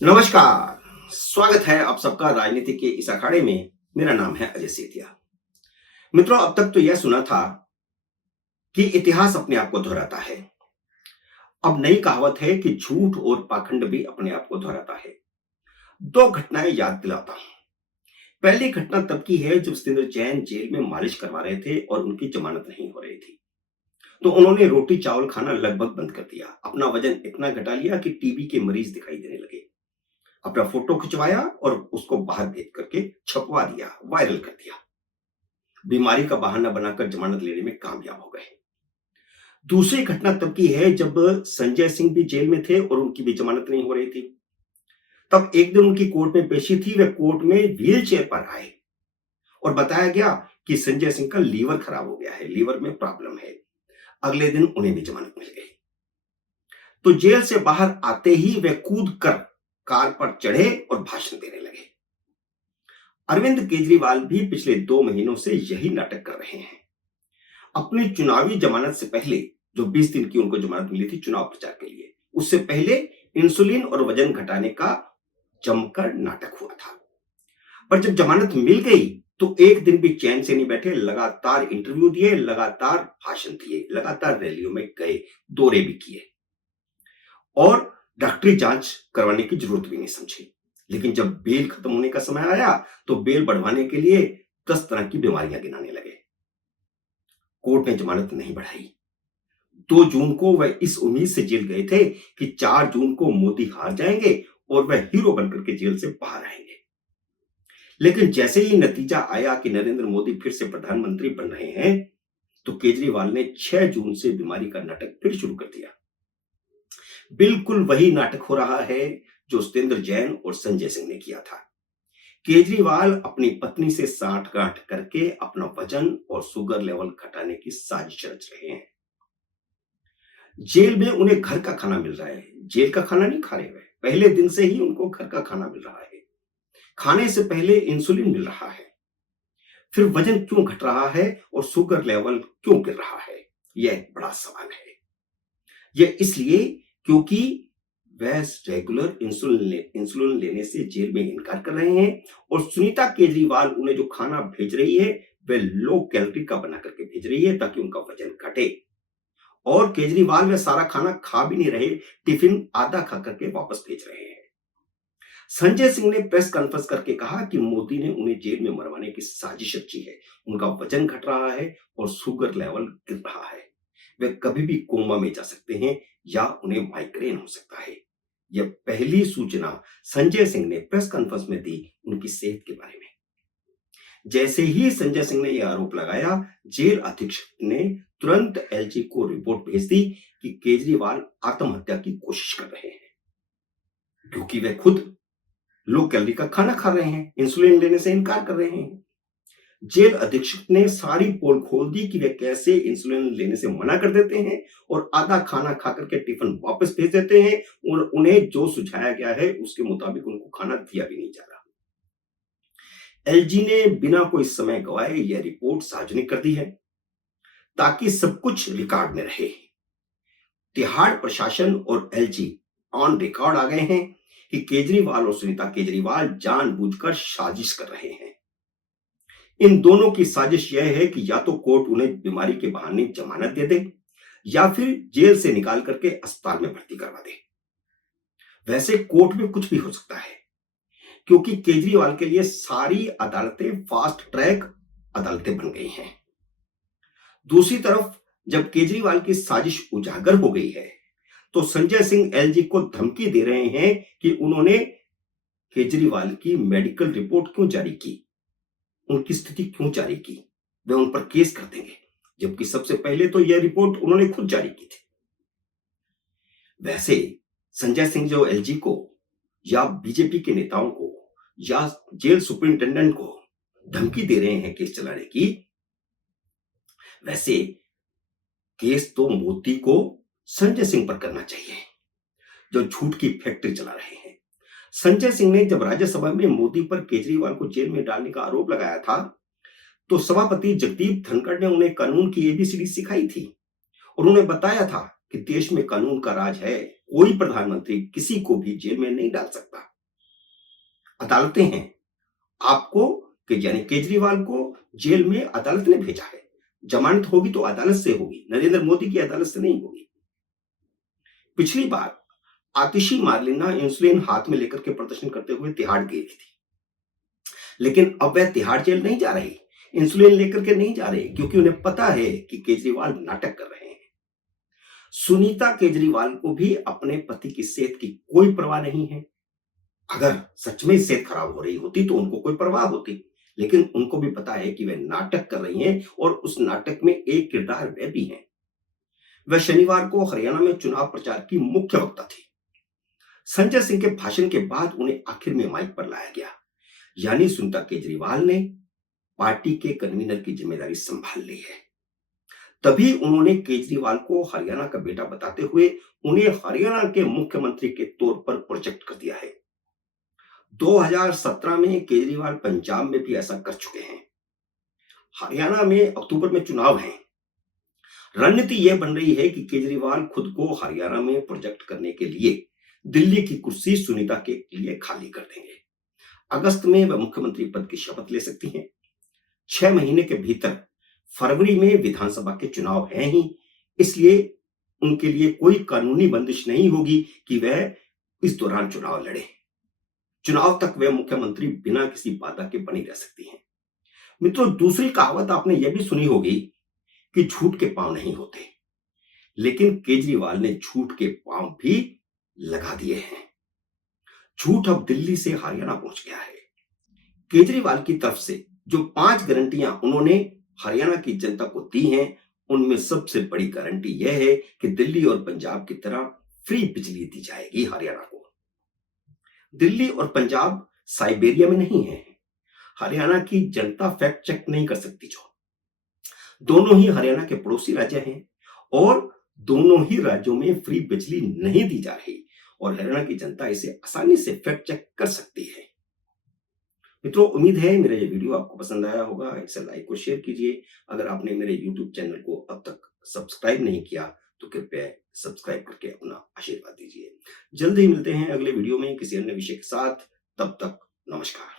नमस्कार। स्वागत है आप सबका राजनीति के इस अखाड़े में। मेरा नाम है अजय सेठिया। मित्रों, अब तक तो यह सुना था कि इतिहास अपने आप को दोहराता है। अब नई कहावत है कि झूठ और पाखंड भी अपने आप को दोहराता है। दो घटनाएं याद दिलाता हूं। पहली घटना तब की है जब सत्येंद्र जैन जेल में मालिश करवा रहे थे और उनकी जमानत नहीं हो रही थी। तो उन्होंने रोटी चावल खाना लगभग बंद कर दिया, अपना वजन इतना घटा लिया कि टीबी के मरीज दिखाई देने लगे। अपना फोटो खिंचवाया और उसको बाहर भेज करके छपवा दिया, वायरल कर दिया। बीमारी का बहाना बनाकर जमानत लेने में कामयाब हो गए। दूसरी घटना तब की है जब संजय सिंह भी जेल में थे और उनकी भी जमानत नहीं हो रही थी। तब एक दिन उनकी कोर्ट में पेशी थी। वे कोर्ट में व्हील चेयर पर आए और बताया गया कि संजय सिंह का लीवर खराब हो गया है, लीवर में प्रॉब्लम है। अगले दिन उन्हें भी जमानत मिल गई। तो जेल से बाहर आते ही वे कूद कर कार पर चढ़े और भाषण देने लगे। अरविंद केजरीवाल भी पिछले 2 महीनों से यही नाटक कर रहे हैं। अपनी चुनावी जमानत से पहले, जो 20 दिन की उनको जमानत मिली थी चुनाव प्रचार के लिए, उससे पहले इंसुलिन और वजन घटाने का जमकर नाटक हुआ था। पर जब जमानत मिल गई तो एक दिन भी चैन से नहीं बैठे। लगातार इंटरव्यू दिए, लगातार भाषण दिए, लगातार रैलियों में गए, दौरे भी किए और डॉक्टरी जांच करवाने की जरूरत भी नहीं समझी। लेकिन जब बेल खत्म होने का समय आया तो बेल बढ़वाने के लिए 10 तरह की बीमारियां गिनाने लगे। कोर्ट ने जमानत नहीं बढ़ाई। 2 जून को वह इस उम्मीद से जेल गए थे कि 4 जून को मोदी हार जाएंगे और वह हीरो बनकर के जेल से बाहर आएंगे। लेकिन जैसे ही नतीजा आया कि नरेंद्र मोदी फिर से प्रधानमंत्री बन रहे हैं, तो केजरीवाल ने 6 जून से बीमारी का नाटक फिर शुरू कर दिया। बिल्कुल वही नाटक हो रहा है जो सत्येंद्र जैन और संजय सिंह ने किया था। केजरीवाल अपनी पत्नी से साठगांठ करके अपना वजन और शुगर लेवल घटाने की साजिश रच रहे हैं। जेल में उन्हें घर का खाना मिल रहा है, जेल का खाना नहीं खा रहे हुए। पहले दिन से ही उनको घर का खाना मिल रहा है। खाने से पहले इंसुलिन मिल रहा है। फिर वजन क्यों घट रहा है और शुगर लेवल क्यों गिर रहा है, यह एक बड़ा सवाल है। यह इसलिए क्योंकि वह रेगुलर इंसुलिन लेने से जेल में इनकार कर रहे हैं और सुनीता केजरीवाल उन्हें जो खाना भेज रही है वह लो कैलोरी का बना करके भेज रही है ताकि उनका वजन घटे। और केजरीवाल वे सारा खाना खा भी नहीं रहे, टिफिन आधा खा करके वापस भेज रहे हैं। संजय सिंह ने प्रेस कॉन्फ्रेंस करके कहा कि मोदी ने उन्हें जेल में मरवाने की साजिश रची है। उनका वजन घट रहा है और शुगर लेवल गिर रहा है। वे कभी भी कोमा में जा सकते हैं या उन्हें माइग्रेन हो सकता है। यह पहली सूचना संजय सिंह ने प्रेस कॉन्फ्रेंस में दी उनकी सेहत के बारे में। जैसे ही संजय सिंह ने यह आरोप लगाया, जेल अधीक्षक ने तुरंत एलजी को रिपोर्ट भेज दी कि केजरीवाल आत्महत्या की कोशिश कर रहे हैं, क्योंकि वे खुद लो कैलोरी का खाना खा रहे हैं, इंसुलिन लेने से इनकार कर रहे हैं। जेल अधीक्षक ने सारी पोल खोल दी कि वे कैसे इंसुलिन लेने से मना कर देते हैं और आधा खाना खा करके टिफिन वापस भेज देते हैं और उन्हें जो सुझाया गया है उसके मुताबिक उनको खाना दिया भी नहीं जा रहा। एलजी ने बिना कोई समय गवाए यह रिपोर्ट सार्वजनिक कर दी है ताकि सब कुछ रिकॉर्ड में रहे। तिहाड़ प्रशासन और एलजी ऑन रिकॉर्ड आ गए हैं कि केजरीवाल और सुनीता केजरीवाल जानबूझकर साजिश कर रहे हैं। इन दोनों की साजिश यह है कि या तो कोर्ट उन्हें बीमारी के बहाने जमानत दे दे या फिर जेल से निकाल करके अस्पताल में भर्ती करवा दे। वैसे कोर्ट में कुछ भी हो सकता है, क्योंकि केजरीवाल के लिए सारी अदालतें फास्ट ट्रैक अदालतें बन गई हैं। दूसरी तरफ जब केजरीवाल की साजिश उजागर हो गई है तो संजय सिंह एलजी को धमकी दे रहे हैं कि उन्होंने केजरीवाल की मेडिकल रिपोर्ट क्यों जारी की, उनकी स्थिति क्यों जारी की, वे उन पर केस कर देंगे, जबकि सबसे पहले तो यह रिपोर्ट उन्होंने खुद जारी की थी। वैसे संजय सिंह जो एलजी को या बीजेपी के नेताओं को या जेल सुपरिंटेंडेंट को धमकी दे रहे हैं केस चलाने की, वैसे केस तो मोदी को संजय सिंह पर करना चाहिए जो झूठ की फैक्ट्री चला रहे हैं। संजय सिंह ने जब राज्यसभा में मोदी पर केजरीवाल को जेल में डालने का आरोप लगाया था तो सभापति जगदीप धनखड़ ने उन्हें कानून की एबीसीडी सिखाई थी और उन्हें बताया था कि देश में कानून का राज है, कोई प्रधानमंत्री किसी को भी जेल में नहीं डाल सकता। अदालतें हैं, आपको यानी केजरीवाल को जेल में अदालत ने भेजा है। जमानत होगी तो अदालत से होगी, नरेंद्र मोदी की अदालत से नहीं होगी। पिछली बार आतिशी मार्लिना इंसुलिन हाथ में लेकर के प्रदर्शन करते हुए तिहाड़ गई थी, लेकिन अब वह तिहाड़ जेल नहीं जा रही, इंसुलिन लेकर के नहीं जा रही, क्योंकि उन्हें पता है कि केजरीवाल नाटक कर रहे हैं। सुनीता केजरीवाल को भी अपने पति की सेहत की कोई परवाह नहीं है। अगर सच में सेहत खराब हो रही होती तो उनको कोई परवाह होती, लेकिन उनको भी पता है कि वे नाटक कर रही हैं और उस नाटक में एक किरदार वे भी हैं। वह शनिवार को हरियाणा में चुनाव प्रचार की मुख्य वक्ता थी। संजय सिंह के भाषण के बाद उन्हें आखिर में माइक पर लाया गया, यानी सुनीता केजरीवाल ने पार्टी के कन्वीनर की जिम्मेदारी संभाल ली है। तभी उन्होंने केजरीवाल को हरियाणा का बेटा बताते हुए उन्हें हरियाणा के मुख्यमंत्री के तौर पर प्रोजेक्ट कर दिया है। 2017 में केजरीवाल पंजाब में भी ऐसा कर चुके हैं। हरियाणा में अक्टूबर में चुनाव हैं। रणनीति यह बन रही है कि केजरीवाल खुद को हरियाणा में प्रोजेक्ट करने के लिए दिल्ली की कुर्सी सुनीता के लिए खाली कर देंगे। अगस्त में वह मुख्यमंत्री पद की शपथ ले सकती हैं। 6 महीने के भीतर फरवरी में विधानसभा के चुनाव हैं ही, इसलिए उनके लिए कोई कानूनी बंदिश नहीं होगी कि वह इस दौरान चुनाव लड़े। चुनाव तक वह मुख्यमंत्री बिना किसी बाधा के बनी रह सकती हैं। मित्रों, दूसरी कहावत आपने यह भी सुनी होगी कि झूठ के पांव नहीं होते, लेकिन केजरीवाल ने झूठ के पांव भी लगा दिए हैं। झूठ अब दिल्ली से हरियाणा पहुंच गया है। केजरीवाल की तरफ से जो 5 गारंटियां उन्होंने हरियाणा की जनता को दी हैं, उनमें सबसे बड़ी गारंटी यह है कि दिल्ली और पंजाब की तरह फ्री बिजली दी जाएगी हरियाणा को। दिल्ली और पंजाब साइबेरिया में नहीं है। हरियाणा की जनता फैक्ट चेक नहीं कर सकती। जो दोनों ही हरियाणा के पड़ोसी राज्य हैं और दोनों ही राज्यों में फ्री बिजली नहीं दी जा रही, और हरियाणा की जनता इसे आसानी से फैक्ट चेक कर सकती है। मित्रों, उम्मीद है मेरा ये वीडियो आपको पसंद आया होगा। इसे लाइक और शेयर कीजिए। अगर आपने मेरे YouTube चैनल को अब तक सब्सक्राइब नहीं किया तो कृपया सब्सक्राइब करके अपना आशीर्वाद दीजिए। जल्द ही मिलते हैं अगले वीडियो में किसी अन्य विषय के साथ। तब तक नमस्कार।